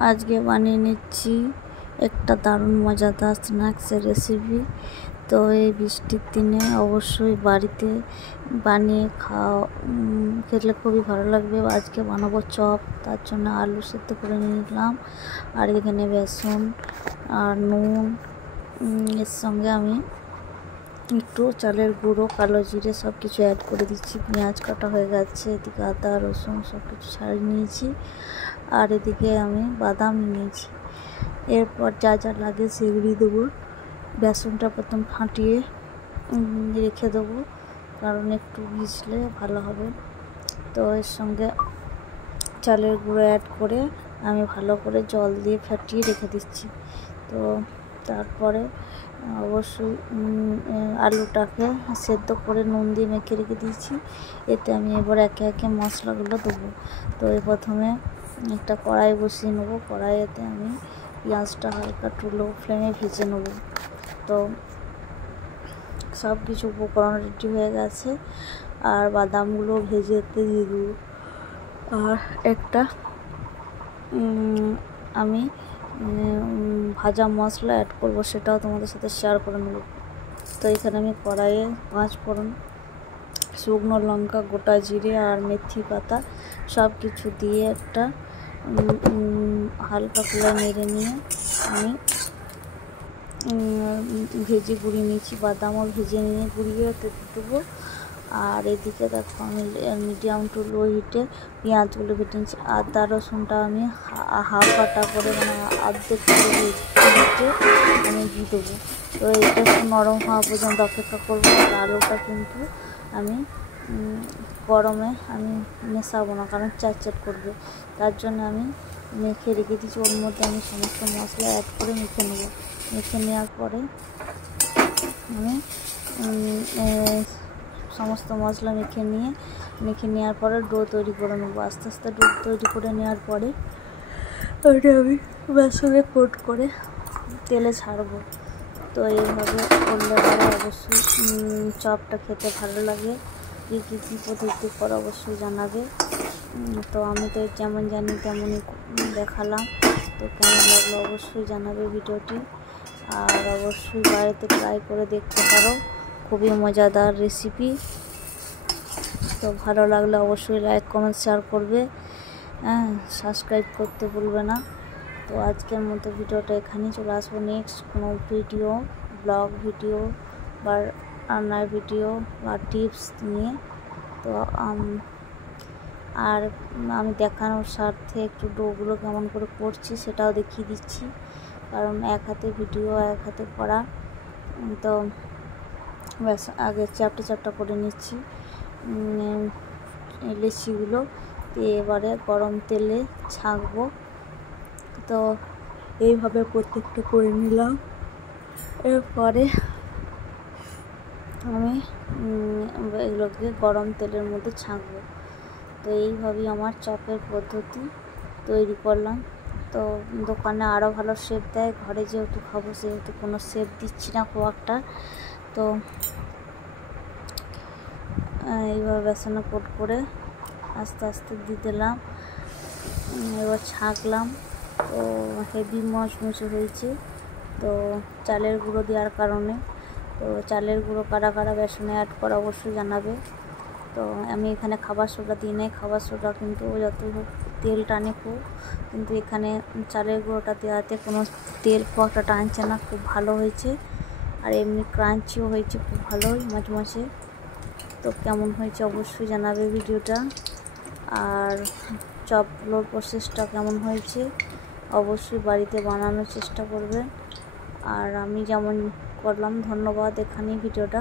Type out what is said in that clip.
আজকে বানিয়ে নিচ্ছি একটা দারুণ মজাদার স্ন্যাক্সের রেসিপি। তো এই বৃষ্টির দিনে অবশ্যই বাড়িতে বানিয়ে খেলে খুবই ভালো লাগবে। আজকে বানাবো চপ, তার জন্য আলু সেদ্ধ করে নিলাম, আর এখানে বেসন আর নুন, এর সঙ্গে আমি একটু চালের গুঁড়ো, কালো জিরে সব কিছু অ্যাড করে দিচ্ছি। পেঁয়াজ কাটা হয়ে গেছে, এদিকে আদা রসুন সব কিছু ছাড়িয়ে নিয়েছি, আর এদিকে আমি বাদাম নিয়েছি। এরপর যা যা লাগে সেগুলি দেবো। বেসনটা প্রথম ফাটিয়ে রেখে দেবো, কারণ একটু ভিজলে ভালো হবে। তো এর সঙ্গে চালের গুঁড়ো অ্যাড করে আমি ভালো করে জল দিয়ে ফাটিয়ে রেখে দিচ্ছি। তো তারপরে অবশ্যই আলুটাকে সেদ্ধ করে নুন দিয়ে মেখে রেখে দিয়েছি। এতে আমি এবার একে একে মশলাগুলো দেবো। তো প্রথমে একটা কড়াই বসিয়ে নেবো। কড়াইতে আমি পেঁয়াজটা হালকা লো ফ্লেমে ভেজে নেব। তো সব কিছু উপকরণ রেডি হয়ে গেছে, আর বাদামগুলো ভেজেতে দিয়ে দেবো। আর একটা আমি ভাজা মশলা অ্যাড করব, সেটাও তোমাদের সাথে শেয়ার করে নেব। তো এখানে আমি কড়াইয়ে 5 ফোড়ন, শুকনো লঙ্কা, গোটা জিরে আর মেথি পাতা সব কিছু দিয়ে একটা হালকা করে নেড়ে নিয়ে আমি ভেজে গুঁড়িয়ে নিয়েছি। বাদামও ভেজে নিয়ে গুঁড়িয়ে দেবো। আর এদিকে দেখো আমি মিডিয়াম টু লো হিটে পেঁয়াজগুলো ভেজে নিচ্ছি। আদা রসুনটা আমি হাফ বাটা করে, মানে অর্ধেক করে ভেজে আমি দিয়ে দেবো। তো এটা একটু নরম হওয়া পর্যন্ত অপেক্ষা করবো। আর আলুটা কিন্তু আমি গরমে আমি মেশাবো না, কারণ চ্যাট করবে। তার জন্য আমি মেখে রেখে দিচ্ছি। ওর মধ্যে আমি সমস্ত মশলা অ্যাড করে মেখে নেবো। মেখে নেওয়ার পরে আমি সমস্ত মশলা মেখে নেওয়ার পরে ডো তৈরি করে নেবো। আস্তে আস্তে ডো তৈরি করে নেওয়ার পরে ওটা আমি বেসনে কোট করে তেলে ছাড়বো। তো এইভাবে করলে পরে অবশ্যই চপটা খেতে ভালো লাগে। কী পদ্ধতি করে অবশ্যই জানাবে। তো আমি তো যেমন জানি তেমনই দেখালাম। তো কেমন লাগলো অবশ্যই জানাবে ভিডিওটি, আর অবশ্যই বাড়িতে ট্রাই করে দেখতে পারো। খুবই মজাদার রেসিপি। তো ভালো লাগলে অবশ্যই লাইক কমেন্ট শেয়ার করবে, সাবস্ক্রাইব করতে ভুলবে না। তো আজকের মতো ভিডিওটা এখানেই, চলে আসবো নেক্সট কোনো ভিডিও, ব্লগ ভিডিও বা রান্নার ভিডিও বা টিপস নিয়ে। তো আর আমি দেখানোর স্বার্থে একটু ডোগুলো কেমন করে করছি সেটাও দেখিয়ে দিচ্ছি, কারণ এক হাতে ভিডিও এক হাতে করা। তো ব্যাস আগে চ্যাপটা করে নিচ্ছি লেচিগুলো, দিয়ে এবারে গরম তেলে ছাঁকবো। তো এইভাবে প্রত্যেকটা করে নিলাম। এরপরে আমি এগুলোকে গরম তেলের মধ্যে ছাঁকবো। তো এইভাবেই আমার চপের পদ্ধতি তৈরি করলাম। তো দোকানে আরও ভালো শেপ দেয়, ঘরে যেহেতু খাবো সেহেতু কোনো শেপ দিচ্ছি না খুব একটা। তো এইভাবে বেসনে কোট করে আস্তে আস্তে দিয়ে দিলাম, এবার ছাঁকলাম। তো হেভি মচমচে হয়েছে। তো চালের গুঁড়ো দেওয়ার কারণে, তো চালের গুঁড়ো কারা কারা বেসনে অ্যাড করা অবশ্যই জানাবে। তো আমি এখানে খাবার সোডা দিই নাই, খাবার সোডা কিন্তু যত হোক তেল টানে খুব, কিন্তু এখানে চালের গুঁড়োটা দেওয়াতে কোনো তেল খুব একটা টানছে না, খুব ভালো হয়েছে। আর এমনি ক্রাঞ্চিও হয়েছে, খুব ভালোই মচমচে। তো কেমন হয়েছে অবশ্যই জানাবে ভিডিওটা, আর চপগুলোর প্রসেসটা কেমন হয়েছে অবশ্যই বাড়িতে বানানোর চেষ্টা করবে। আর আমি যেমন করলাম, ধন্যবাদ। এখানেই ভিডিওটা।